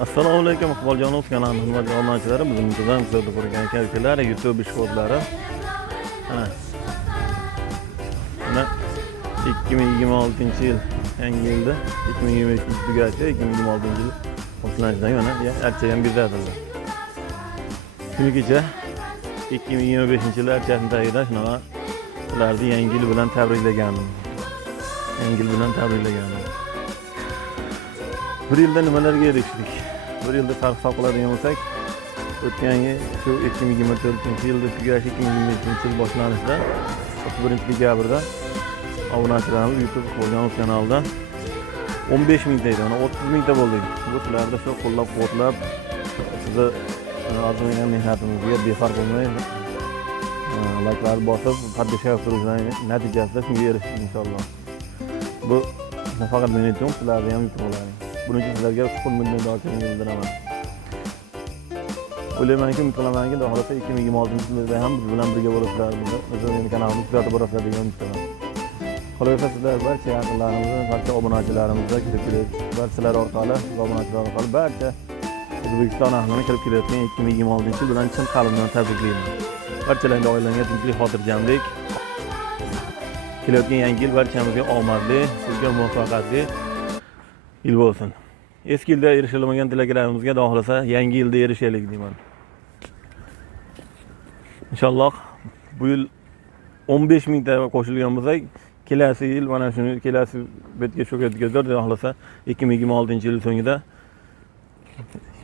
Assalomu alaykum Iqboljonov kanalining hurmatli obunachilarim, bizni muntazam kuzatib turgan kalkalar, YouTube ishqibozlari. Mana 2026-yil yangi yilda 2025 tugashi 2026-yil boshlanishidan yana archa ham bezatildi. Kuni kecha 2025-yil archasini tagida shunaqa ularni yangi yil bilan tabriklagandim. Yangi yil bilan tabriklagandim. Bir yilda nimalarga erishdik? Bir yilda sarhisob qiladigan bo'lsak, o'tgan yil shu 2024-yilda tugashi 2025-yil boshlanishida 31-dekabrda obunachilarimiz YouTube Iqboljonov kanalidan 15 mingta edi, mana 30 mingta bo'ldik. Bu sizlarda shu qo'llab-quvvatlab sizni azmagan mehnatimizga befarq bo'lmay like'larni bosib, qadrlashib turishning natijasida shunga erishdik inshaalloh. Bu faqat men aytdim, sizlarga ham yutuq bo'ladi. Buning uchun sizlarga chuqur minnatdorchiligimni bildiraman. O'ylaymanki, umid qilamanki, xohlasa 2026-yilda ham biz bilan birga bo'lasizlar, bizning kanalimizni kuzatib borasizlar degan umiddaman. Qolaversa sizlar barcha yaqinlarimizni, barcha obunachilarimizga kirib kelib, barchalar orqali, obunachilar orqali barcha O'zbekiston ahlini kirib kelayotgan 2026-yil bilan chin qalbimdan tabriklayman. Barchalarning oilangiz tinchlik, xotirjamlik, kelayotgan yangi yil barchamizga omadli, sizga muvaffaqiyatli yil bo'lsin. Eski yilda erishilmagan tilaklarimizga xohlasa yangi yilda erishaylik deyman. Inshaalloh bu yil 15 mingta qo'shilgan bo'lsak, kelasi yil mana shuni kelasi betga shu yetkazar deb xohlasa 2026-yil so'ngida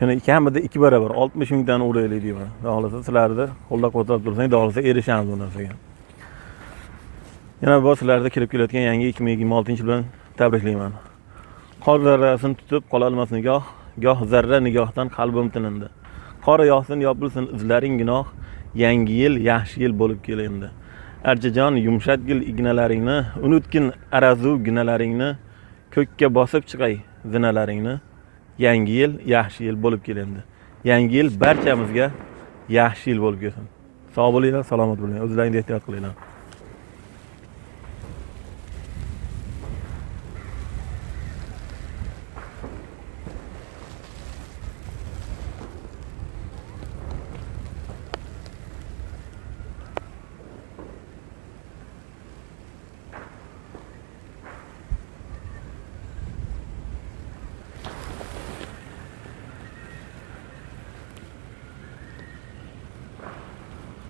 yana kamida 2 barobar 60 mingtani uraylik deyman. Xohlasa sizlarni qo'llab-quvvatlab tursangiz, xohlasa erishamiz bu narsaga. Yana bu sizlarga kirib kelayotgan yangi 2026-yil bilan tabriklayman. Qor zarrasini tutib qololmas nigoh, goh zarra nigohdan qalbim tinindi. Qor yog'sin, yopilsin izlaring gunoh, yangi yil yaxshi yil bo'lib kelendi. Archajon yumshatgil ignalaringni, unutgin arazu ginalaringni, ko'kka bosib chiqay zinalaringni. Yangi yil yaxshi yil bo'lib kelendi. Yangi yil barchamizga yaxshi yil bo'lib kelsin. Sog' bo'linglar, salomat bo'linglar. O'zlaringizni ehtiyot qilinglar.